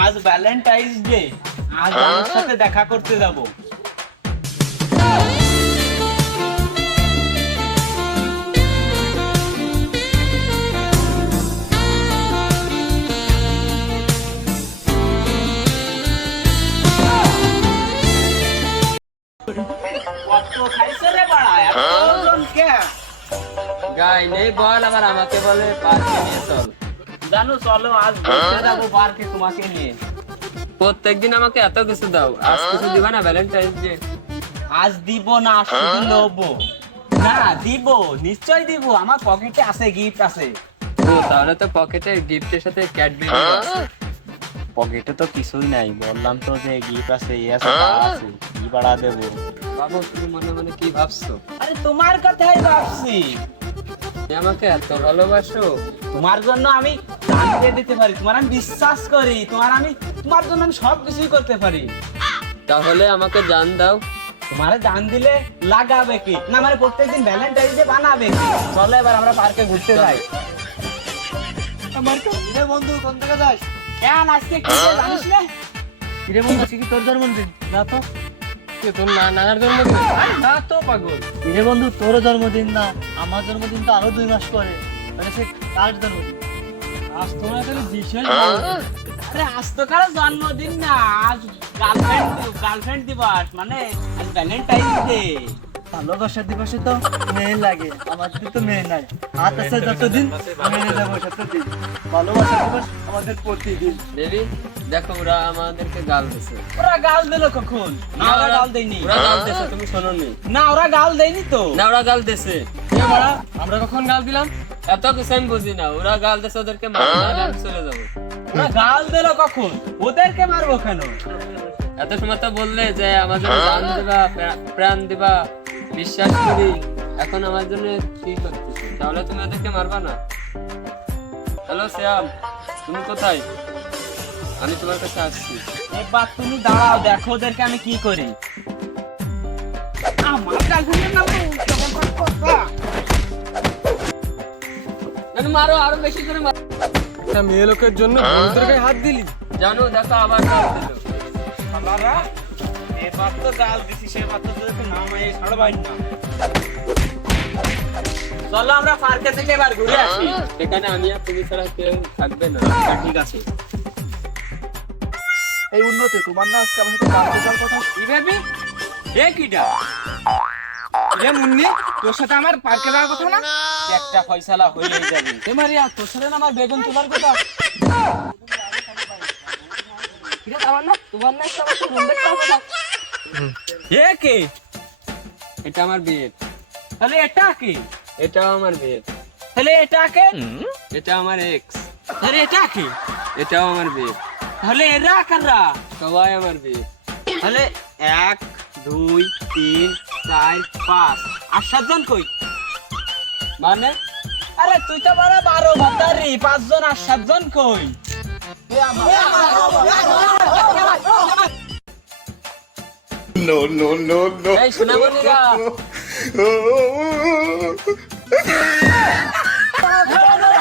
আজ Valentine's day আজ আমার সাথে দেখা করতে যাব। কত খাইছে রে বাড়া? এত ওজন কে? গাই নেই বল আবার আমাকে বলে পার্কে নিয়ে চল। জানো চলো আজ ঘুরতে যাব পার্কে তোমাকে নিয়ে। প্রত্যেকদিন আমাকে এত কিছু দাও। আজ কিছু দিবা না ভ্যালেন্টাইন্স ডে আজ দিব না শুধু নেব না দিব নিশ্চয় দিব। আমার পকেটে আছে গিফট আছে। ও তাহলে তো পকেটে গিফটের সাথে ক্যাডবেরি পকেটে তো কিছুই নাই। বললাম তো যে গিফট আছে এই আছে তা আছে। কি বাড়া দেবো? বাবু তুমি মনে মনে কি ভাবছ? আরে তোমার কথাই ভাবছি। আমাকে এত ভালোবাসো। তোমার জন্য আমি দিয়ে দিতে পারি তোমার আমি বিশ্বাস করি তোমার আমি তোমার জন্য আমি সব কিছুই করতে পারি। তাহলে আমাকে জান দাও। তোমারে জান দিলে লাগাবে কি? না মানে প্রত্যেকদিন ভ্যালেন্টাইন ডে বানাবে কি? চলো এবার আমরা পার্কে ঘুরতে যাই। আমার রে বন্ধু কোন থেকে যাস? কেন আজকে কি রে জানিস না কিরে বন্ধু আজকে কি তোর জন্মদিন? না তো। কে তোর না- নানার জন্মদিন? না তো পাগল। কিরে বন্ধু তোর জন্মদিন না আমার জন্মদিন তো আরও দুই মাস পরে। মানে সে কার জন্মদিন? আজ তোমার তাহলে বিশেষ আরে আজ তো কারও জন্মদিন না আজ গার্লফ্রেন্ড গার্লফ্রেন্ড দিবস মানে আজ ভ্যালেন্টাইন ডে ভালোবাসা দিবসে তো মেয়ে লাগে আমাদের তো মেয়ে নাই হাত আছে যতদিন যাব ততদিন ভালোবাসা দিবস আমাদের প্রতিদিন দেবী দেখো ওরা আমাদেরকে গাল দিছে। ওরা গাল দিল কখন? না ওরা গাল দেয়নি। ওরা গাল দিছে তুমি শোনোনি। না ওরা গাল দেয়নি তো। না ওরা গাল দিছে। আমরা কখন গাল দিলাম? এত কিছু আমি বুঝি না। ওরা গাল দিছে ওদেরকে মারবো না, চলে যাব। ওরা গাল দিল কখন? ওদেরকে মারবো কেন? এত সময় তো বললে যে আমার জন্য জান দিবা প্রাণ দিবা বিশ্বাস করি। এখন আমার জন্য কি করতেছো? তাহলে তুমি ওদেরকে মারবা না? হ্যালো শ্যাম তুমি কোথায়? আমি তোমার কাছে আসছি। এবার তুমি দাঁড়াও দেখো ওদেরকে আমি কি করি। আমার গার্লফ্রেন্ডের নাম মারো আরও বেশি করে মারো। একটা মেয়ে লোকের জন্য বন্ধুদের গায়ে হাত দিলি? জানো দেখো আবার গাল দিল। শালারা, এবার তো গাল দিছি সেবার তো তোদেরকে নামাই ছাড়বাই না চলো আমরা পার্কে থেকে এবার ঘুরে আসি। সেখানে আমি আর তুমি ছাড়া কেউ থাকবে না। আচ্ছা, ঠিক আছে। এই উন্নতি তোমার না আজকে আমার সাথে কথা? কি ভাবি এ কিটা এ মুন্নি তোর সাথে আমার পার্কে যাওয়ার কথা না? একটা ফয়সালা হয়ে যাবে। এ মারিয়া তোর সাথে না আমার বেগুন তোলার কথা? এ কে? এটা আমার বিয়ে তাহলে এটা কে? এটাও আমার বিয়ে তাহলে এটা কে? এটা আমার এক্স তাহলে এটা কে? এটাও আমার বিয়ে তাহলে এরা কারা? সবাই আমার বিয়ে তাহলে এক দুই তিন চার পাঁচ। আর সাতজন কই? মানে? আরে তুই তো বড় বারো ভাতারি পাঁচজন আর সাতজন কই? No, no, no, no. Oh,